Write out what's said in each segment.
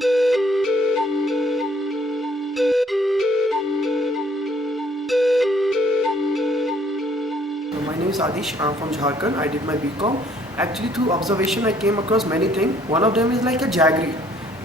My name is Adish. I'm from Jharkhand. I did my BCom. Actually, through observation, I came across many things. One of them is like a jaggery.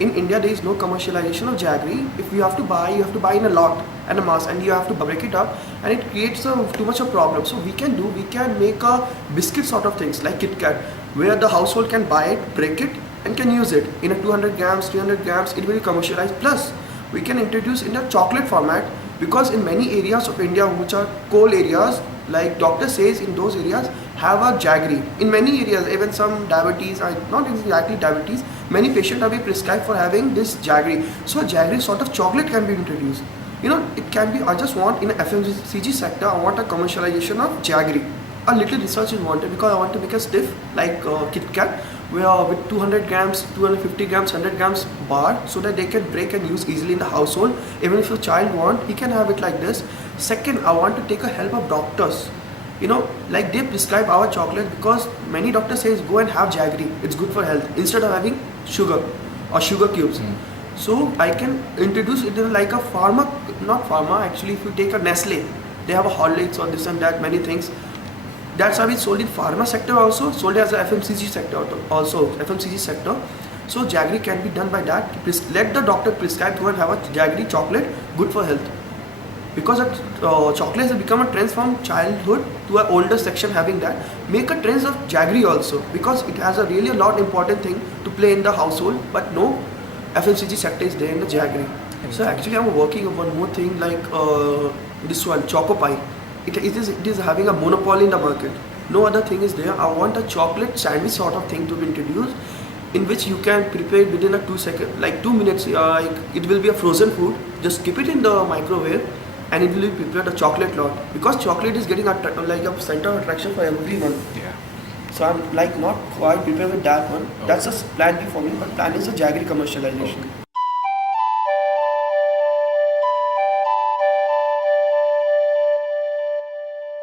In India, there is no commercialization of jaggery. If you have to buy in a lot and a mass, and you have to break it up, and it creates too much of problem. So we can make a biscuit sort of things like Kit Kat, where the household can buy it, break it, and can use it in a 200 grams, 300 grams. It will be commercialized. Plus, we can introduce in a chocolate format, because in many areas of India which are coal areas, like doctor says, in those areas have a jaggery. In many areas, even some diabetes, not exactly diabetes, many patients are being prescribed for having this jaggery. So a jaggery sort of chocolate can be introduced. It can be, I just want in the FMCG sector, I want a commercialization of jaggery. A little research is wanted because I want to make a stiff like Kit Kat, where with 200 grams, 250 grams, 100 grams bar, so that they can break and use easily in the household. Even if your child want, he can have it like this. Second, I want to take a help of doctors. Like they prescribe our chocolate because many doctors says go and have jaggery. It's good for health instead of having sugar or sugar cubes. So I can introduce it in like a not pharma. Actually, if you take a Nestle, they have a Horlicks or this and that, many things. That's how it's sold in pharma sector also, sold as a FMCG sector also, FMCG sector. So jaggery can be done by that. Let the doctor prescribe, go and have a jaggery chocolate, good for health. Because chocolate has become a trend from childhood to an older section having that. Make a trend of jaggery also, because it has a really lot important thing to play in the household, but no FMCG sector is there in the jaggery. So actually I'm working on one more thing like this one, Choco Pie. It is having a monopoly in the market. No other thing is there. I want a chocolate sandwich sort of thing to be introduced, in which you can prepare it within a 2 second, like 2 minutes. It will be a frozen food. Just keep it in the microwave, and it will be prepared a chocolate lot. Because chocolate is getting like a center of attraction for everyone. Yeah. So I'm like not quite prepared with that one. That's a plan B for me. But plan is a jaggery commercialization.